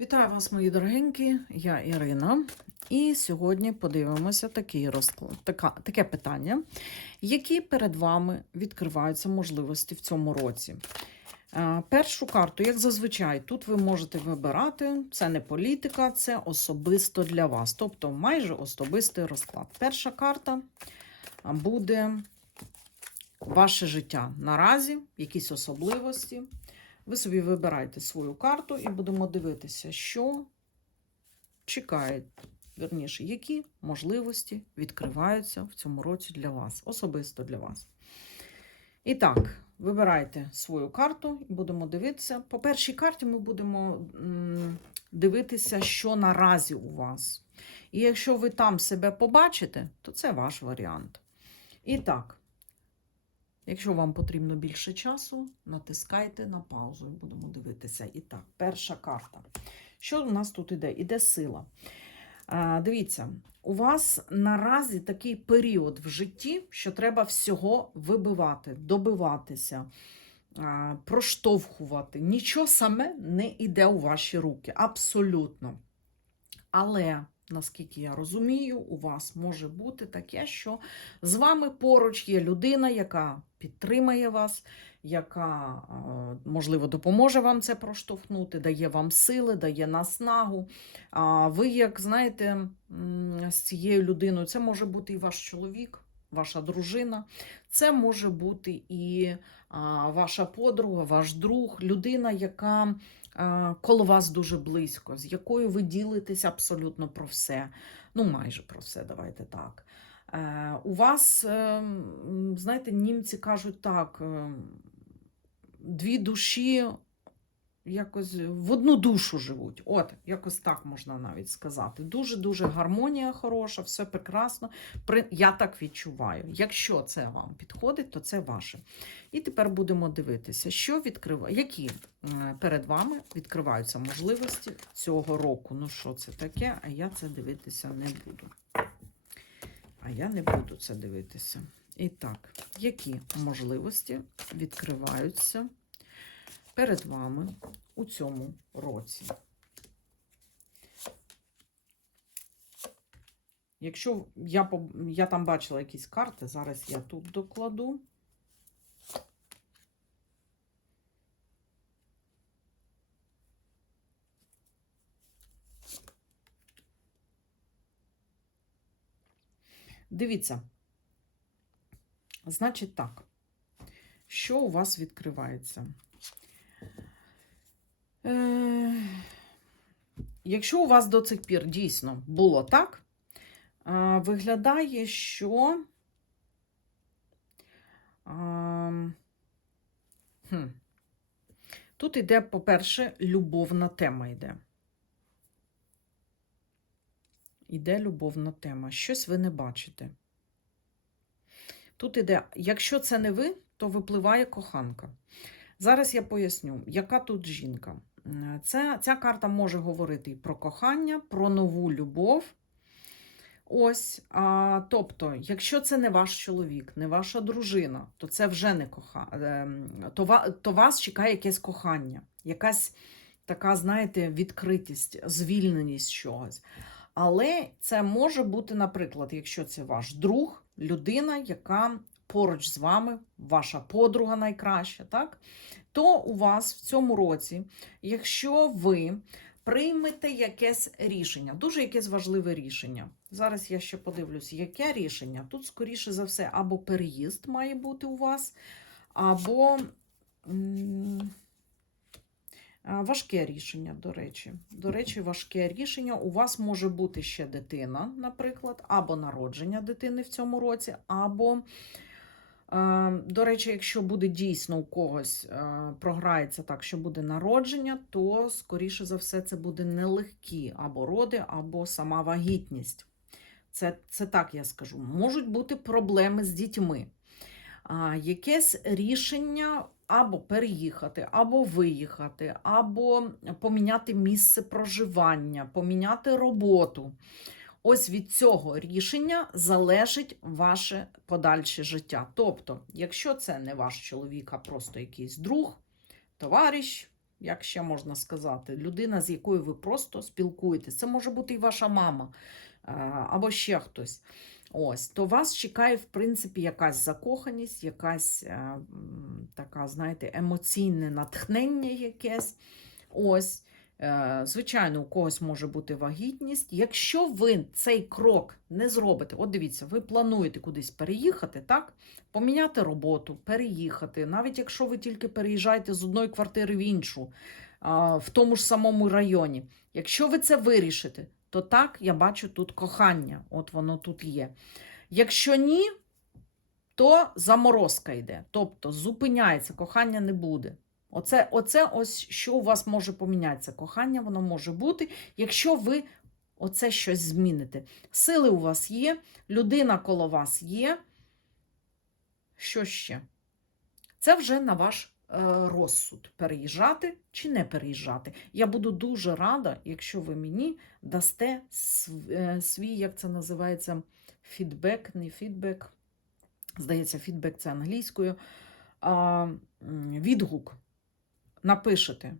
Вітаю вас, мої дорогенькі, я Ірина. І сьогодні подивимося такий розклад, така, таке питання, які перед вами відкриваються можливості в цьому році. Е, Першу карту, як зазвичай, тут ви можете вибирати, це не політика, це особисто для вас, тобто майже особистий розклад. Перша карта буде ваше життя наразі, якісь особливості. Ви собі вибираєте свою карту і будемо дивитися, що чекає, верніше, які можливості відкриваються в цьому році для вас, особисто для вас. І так, вибирайте свою карту і будемо дивитися. По першій карті ми будемо дивитися, що наразі у вас. І якщо ви там себе побачите, то це ваш варіант. І так, Якщо вам потрібно більше часу, натискайте на паузу і будемо дивитися. І так, перша карта. Що у нас тут іде? Іде сила. А, дивіться, у вас наразі такий період в житті, що треба всього вибивати, добиватися, а, проштовхувати. Нічого саме не йде у ваші руки. Абсолютно. Але наскільки я розумію, у вас може бути таке, що з вами поруч є людина, яка підтримає вас, яка, е, можливо, допоможе вам це проштовхнути, дає вам сили, дає наснагу. А ви, як знаєте, з цією людиною, це може бути і ваш чоловік, ваша дружина, це може бути і ваша подруга, ваш друг, людина, яка коло вас дуже близько, з якою ви ділитесь абсолютно про все. Ну, майже про все, давайте так. Е, у вас, е, знаєте, німці кажуть так, е, дві душі якось в одну душу живуть. От, якось так можна навіть сказати. Дуже-дуже гармонія хороша, все прекрасно. Я так відчуваю. Якщо це вам підходить, то це ваше. І тепер будемо дивитися, що відкриває, які е, перед вами відкриваються можливості цього року. Ну, що це таке? А я це дивитися не буду. А я не буду це дивитися. І так, які можливості відкриваються перед вами у цьому році? Якщо я, я там бачила якісь карти, зараз я тут докладу. Дивіться. Значить так, що у вас відкривається? Е, якщо у вас до цих пір дійсно було так, виглядає, що тут йде, по-перше, любовна тема йде. Іде любовна тема. Щось ви не бачите. Тут іде, якщо це не ви, то випливає коханка. Зараз я поясню, яка тут жінка. М, Це, ця карта може говорити і про кохання, про нову любов. Ось, а, тобто, якщо це не ваш чоловік, не ваша дружина, то це вже не коха... ем, то, то вас чекає якесь кохання, якась така, знаєте, відкритість, звільненість чогось. Але це може бути, наприклад, якщо це ваш друг, людина, яка поруч з вами, ваша подруга найкраща, так? То у вас в цьому році, якщо ви приймете якесь рішення, дуже якесь важливе рішення. Зараз я ще подивлюсь, яке рішення. Тут, скоріше за все, або переїзд має бути у вас, або. Важке рішення, до речі. До речі, важке рішення. У вас може бути ще дитина, наприклад, або народження дитини в цьому році, або, до речі, якщо буде дійсно у когось е, програється так, що буде народження, то, скоріше за все, це буде нелегкі або роди, або сама вагітність. Це, це так я скажу. Можуть бути проблеми з дітьми. Якесь рішення або переїхати, або виїхати, або поміняти місце проживання, поміняти роботу. Ось від цього рішення залежить ваше подальше життя. Тобто, якщо це не ваш чоловік, а просто якийсь друг, товариш, як ще можна сказати, людина, з якою ви просто спілкуєтесь. Це може бути і ваша мама е, або ще хтось. Ось, то вас чекає, в принципі, якась закоханість, якась е, така, знаєте, емоційне натхнення якесь. Ось. Е, Звичайно, у когось може бути вагітність. Якщо ви цей крок не зробите, от дивіться, ви плануєте кудись переїхати, так? Поміняти роботу, переїхати, навіть якщо ви тільки переїжджаєте з одної квартири в іншу, в тому ж самому районі. Якщо ви це вирішите, то так, я бачу тут кохання, от воно тут є. Якщо ні, то заморозка йде. Тобто зупиняється, кохання не буде. Оце, оце ось що у вас може помінятися. Кохання воно може бути, якщо ви оце щось зміните. Сили у вас є, людина коло вас є. Що ще? Це вже на ваш е, розсуд переїжджати чи не переїжджати. Я буду дуже рада, якщо ви мені дасте е, свій, як це називається, фідбек, не фідбек. Здається, фідбек це англійською. Відгук напишете.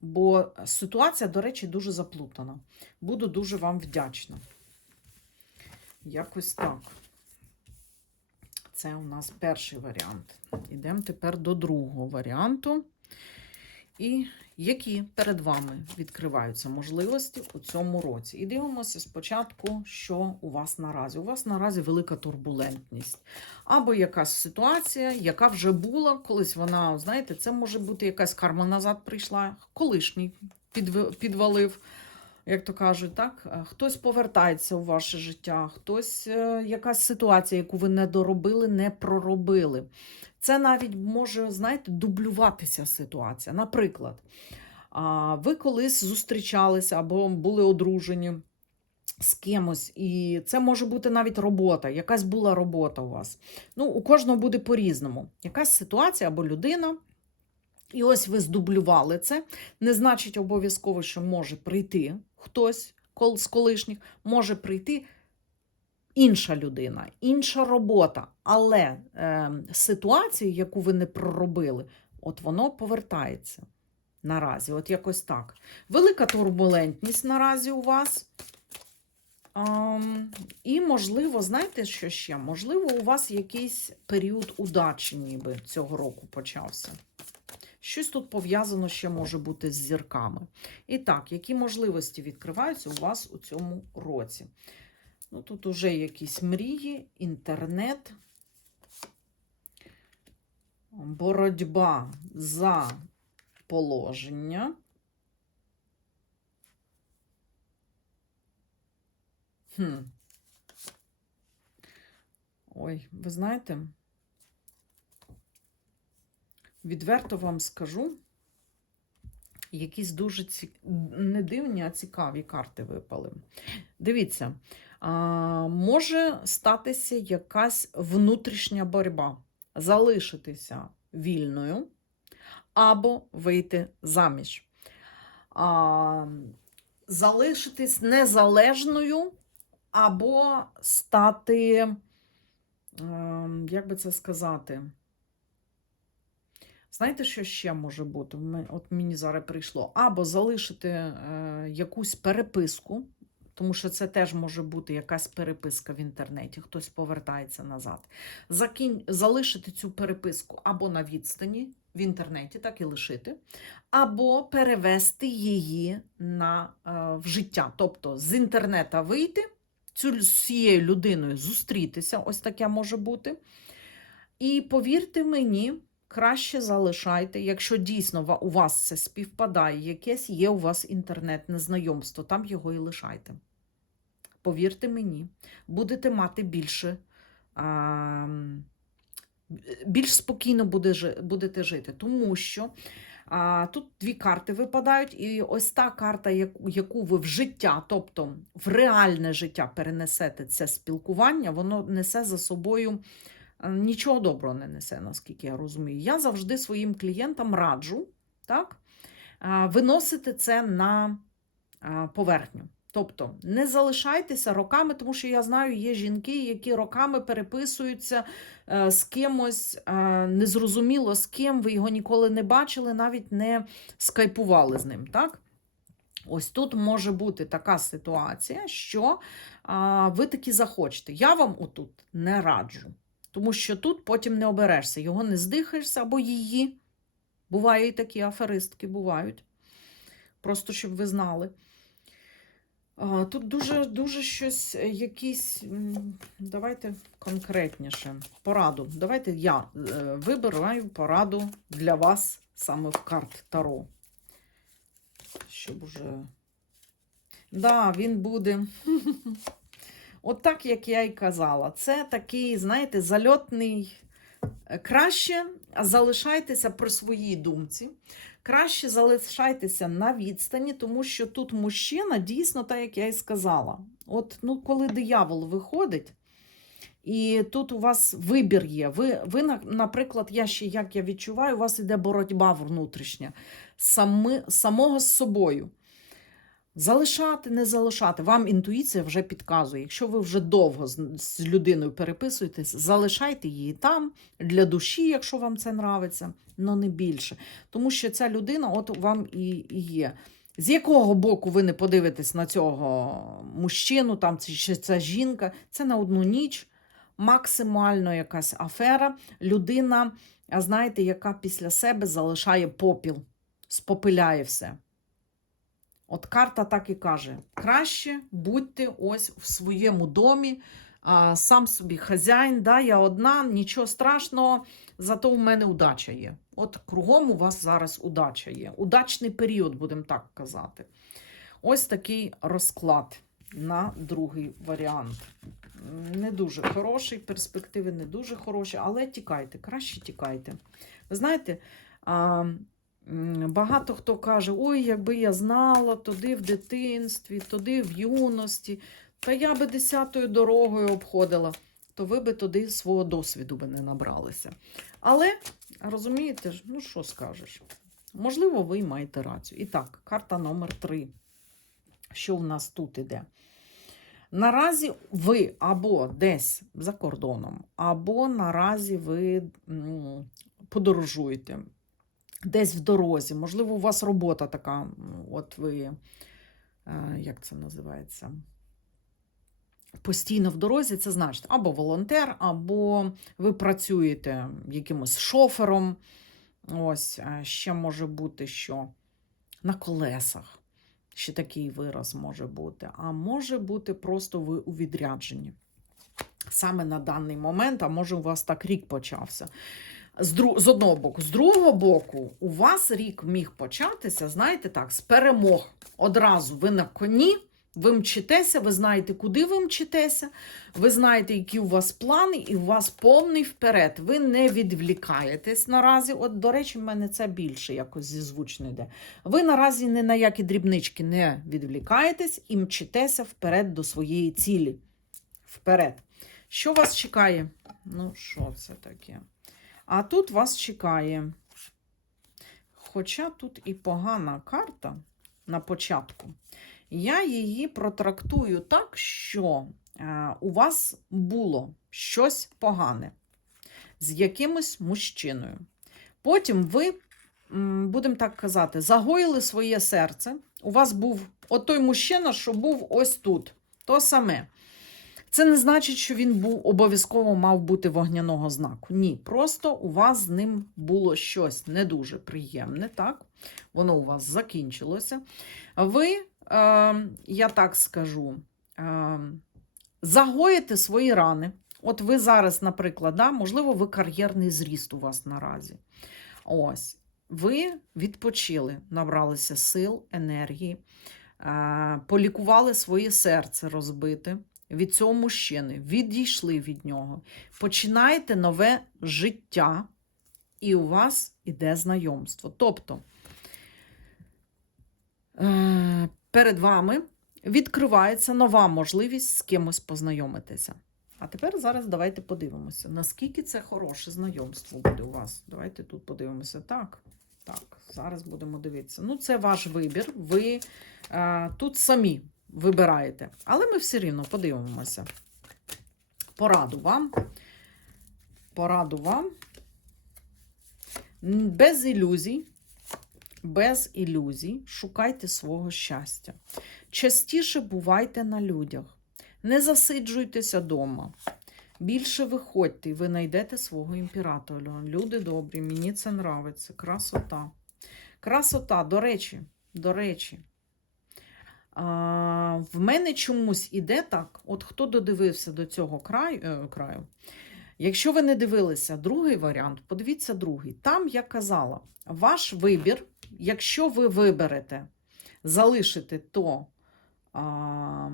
Бо ситуація, до речі, дуже заплутана. Буду дуже вам вдячна. Якось так. Це у нас перший варіант. Ідемо тепер до другого варіанту. І які перед вами відкриваються можливості у цьому році. І дивимося спочатку, що у вас наразі. У вас наразі велика турбулентність. Або якась ситуація, яка вже була, колись вона, знаєте, це може бути якась карма назад прийшла, колишній підв- підвалив. Як то кажуть, так? Е, Хтось повертається у ваше життя, хтось е, якась ситуація, яку ви не доробили, не проробили. Це навіть може, знаєте, дублюватися ситуація. Наприклад, ви колись зустрічалися або були одружені з кимось, і це може бути навіть робота, якась була робота у вас. Ну, у кожного буде по-різному. Якась ситуація або людина. І ось ви здублювали це. Не значить обов'язково, що може прийти хтось з колишніх, може прийти інша людина, інша робота. Але е, ситуацію, яку ви не проробили, от воно повертається наразі. От якось так. Велика турбулентність наразі у вас. Ам, і, можливо, знаєте, що ще? Можливо, у вас якийсь період удачі, ніби цього року почався. Щось тут пов'язано ще може бути з зірками. І так, які можливості відкриваються у вас у цьому році? Ну, тут уже якісь мрії, інтернет, боротьба за положення. Хм. Ой, ви знаєте, відверто вам скажу, якісь дуже ці... не дивні, а цікаві карти випали. Дивіться, а, може статися якась внутрішня боротьба, залишитися вільною або вийти заміж. А, залишитись незалежною або стати, ем, як би це сказати, Знаєте, що ще може бути? От мені зараз прийшло. Або залишити е, якусь переписку, тому що це теж може бути якась переписка в інтернеті, хтось повертається назад. Закінь... Залишити цю переписку або на відстані в інтернеті, так і лишити, або перевести її на, е, в життя. Тобто з інтернета вийти, цю, з цією людиною зустрітися, ось таке може бути. І повірте мені, краще залишайте, якщо дійсно у вас це співпадає, якесь є у вас інтернетне знайомство, там його і лишайте. Повірте мені, будете мати більше, а, більш спокійно буде, будете жити, тому що а, тут дві карти випадають, і ось та карта, яку, яку ви в життя, тобто в реальне життя перенесете це спілкування, воно несе за собою нічого доброго не несе, наскільки я розумію. Я завжди своїм клієнтам раджу так, виносити це на поверхню. Тобто не залишайтеся роками, тому що я знаю, є жінки, які роками переписуються е, з кимось, е, незрозуміло з ким, ви його ніколи не бачили, навіть не скайпували з ним. так? Ось тут може бути така ситуація, що ви таки захочете. Я вам отут не раджу, тому що тут потім не оберешся, його не здихаєшся або її. Бувають і такі аферистки, бувають. Просто щоб ви знали. Тут дуже, дуже щось, е, якісь. Давайте конкретніше. Пораду. Давайте я е, вибираю пораду для вас саме в карт Таро. Щоб уже. Да, він буде. От так, як я і казала. Це такий, знаєте, зальотний. Е, Краще залишайтеся при своїй думці. Краще залишайтеся на відстані, тому що тут мужчина дійсно, так як я і сказала. От, ну, коли диявол виходить, і тут у вас вибір є. Ви, ви наприклад, я ще як я відчуваю, у вас іде боротьба внутрішня сами, самого з собою. Залишати, не залишати. Вам інтуїція вже підказує. Якщо ви вже довго з, людиною переписуєтесь, залишайте її там для душі, якщо вам це нравиться, але не більше. Тому що ця людина, от вам і, і є. З якого боку ви не подивитесь на цього мужчину, там чи ця жінка, це на одну ніч, максимально якась афера. Людина, знаєте, яка після себе залишає попіл, спопиляє все. От карта так і каже: краще будьте ось в своєму домі, а, сам собі хазяїн, да, я одна, нічого страшного, зато в мене удача є. От кругом у вас зараз удача є. Удачний період, будемо так казати. Ось такий розклад на другий варіант. Не дуже хороший, перспективи не дуже хороші, але тікайте, краще тікайте. Ви знаєте, а, багато хто каже: ой, якби я знала, туди в дитинстві, туди в юності, та я би десятою дорогою обходила, то ви би туди свого досвіду би не набралися. Але, розумієте ну що скажеш? Можливо, ви маєте рацію. І так, карта номер 3. Що в нас тут іде? Наразі ви або десь за кордоном, або наразі ви подорожуєте десь в дорозі. Можливо, у вас робота така, от ви, е, як це називається? Постійно в дорозі, це значить або волонтер, або ви працюєте якимось шофером. Ось, ще може бути, що на колесах. Ще такий вираз може бути. А може бути просто ви у відрядженні. Саме на даний момент, а може, у вас так рік почався. З, дру... з одного боку. З другого боку, у вас рік міг початися, знаєте так, з перемог. Одразу ви на коні, ви мчитеся, ви знаєте, куди ви мчитеся, ви знаєте, які у вас плани, і у вас повний вперед. Ви не відвлікаєтесь наразі. От, до речі, в мене це більше якось зізвучно йде. Ви наразі ні на які дрібнички не відвлікаєтесь і мчитеся вперед до своєї цілі. Вперед. Що вас чекає? Ну, що це таке? А тут вас чекає. Хоча тут і погана карта на початку, я її протрактую так, що е, у вас було щось погане з якимось мужчиною. Потім ви, будемо так казати, загоїли своє серце. У вас був от той мужчина, що був ось тут. То саме. Це не значить, що він був обов'язково мав бути вогняного знаку. Ні, просто у вас з ним було щось не дуже приємне, так? Воно у вас закінчилося. Ви, е, я так скажу, е, загоїте свої рани. От ви зараз, наприклад, да, можливо, ви кар'єрний зріст у вас наразі. Ось, ви відпочили, набралися сил, енергії, е, полікували своє серце розбите від цього мужчини, відійшли від нього. Починаєте нове життя, і у вас іде знайомство. Тобто е, перед вами відкривається нова можливість з кимось познайомитися. А тепер зараз давайте подивимося, наскільки це хороше знайомство буде у вас. Давайте тут подивимося. Так, так, зараз будемо дивитися. Ну, це ваш вибір. Ви е, тут самі вибираєте. Але ми все рівно подивимося. Пораду вам. Пораду вам. Без ілюзій. Без ілюзій шукайте свого щастя. Частіше бувайте на людях. Не засиджуйтеся вдома. Більше виходьте, і ви знайдете свого імператора. Люди добрі, мені це нравиться. Красота. Красота, до речі, до речі. А, в мене чомусь іде так, от хто додивився до цього краю, е, краю. Якщо ви не дивилися другий варіант, подивіться другий. Там я казала, ваш вибір, якщо ви виберете залишити то. А,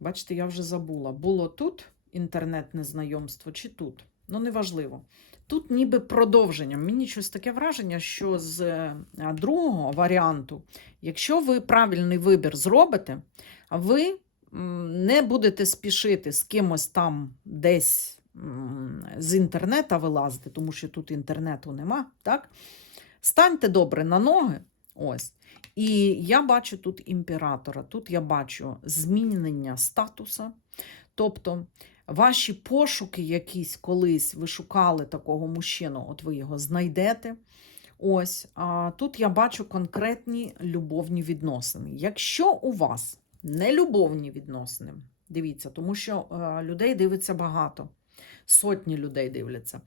бачите, я вже забула. Було тут інтернетне знайомство чи тут? Ну, неважливо. Тут ніби продовження. Мені щось таке враження, що з е, другого варіанту, якщо ви правильний вибір зробите, ви не будете спішити з кимось там десь з інтернету вилазити, тому що тут інтернету нема, так? Станьте добре на ноги. Ось. І я бачу тут імператора, тут я бачу змінення статуса. Тобто ваші пошуки якісь колись ви шукали такого мужчину, от ви його знайдете. Ось, а тут я бачу конкретні любовні відносини. Якщо у вас не любовні відносини, дивіться, тому що е, людей дивиться багато. Сотні людей дивляться.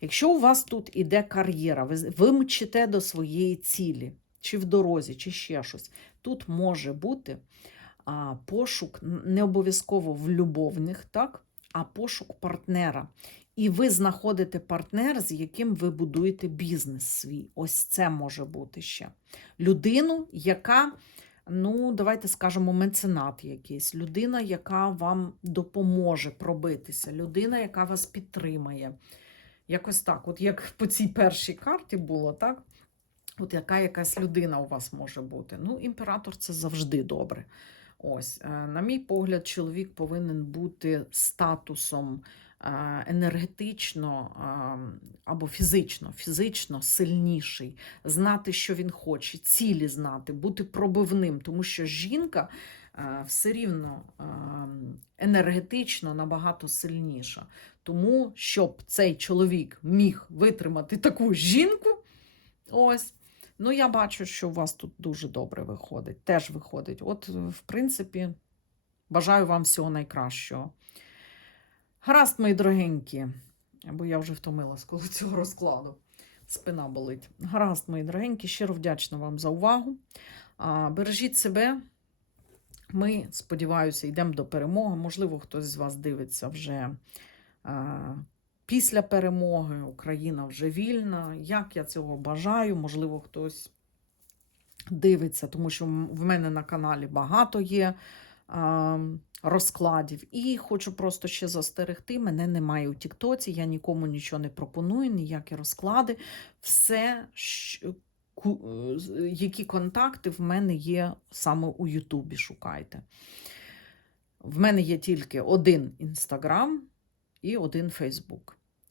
Якщо у вас тут іде кар'єра, ви, ви мчите до своєї цілі, чи в дорозі, чи ще щось, тут може бути а, пошук не обов'язково в любовних, так? А пошук партнера. І ви знаходите партнера, з яким ви будуєте бізнес свій. Ось це може бути ще. Людину, яка, ну, давайте скажемо, меценат якийсь, людина, яка вам допоможе пробитися, людина, яка вас підтримає. Якось так, от як по цій першій карті було, так? От яка якась людина у вас може бути. Ну, імператор це завжди добре. Ось, е, на мій погляд, чоловік повинен бути статусом е, енергетично або фізично, фізично сильніший, знати, що він хоче, цілі знати, бути пробивним, тому що жінка е, все рівно енергетично набагато сильніша. Тому, щоб цей чоловік міг витримати таку жінку, ось. Ну, я бачу, що у вас тут дуже добре виходить. Теж виходить. От, е, в принципі, бажаю вам всього найкращого. Гаразд, мої дорогенькі, бо я вже втомилась коло цього розкладу. Спина болить. Гаразд, мої дорогенькі, щиро вдячна вам за увагу. Бережіть себе. Ми, сподіваюся, йдемо до перемоги. Можливо, хтось з вас дивиться вже після перемоги. Україна вже вільна. Як я цього бажаю? Можливо, хтось дивиться, тому що в мене на каналі багато є а, розкладів. І хочу просто ще застерегти: мене немає у Тіктоці, я нікому нічого не пропоную, ніякі розклади. Все, щ- ку- з- які контакти в мене є саме у Ютубі. Шукайте. В мене є тільки один інстаграм і один Фейсбук.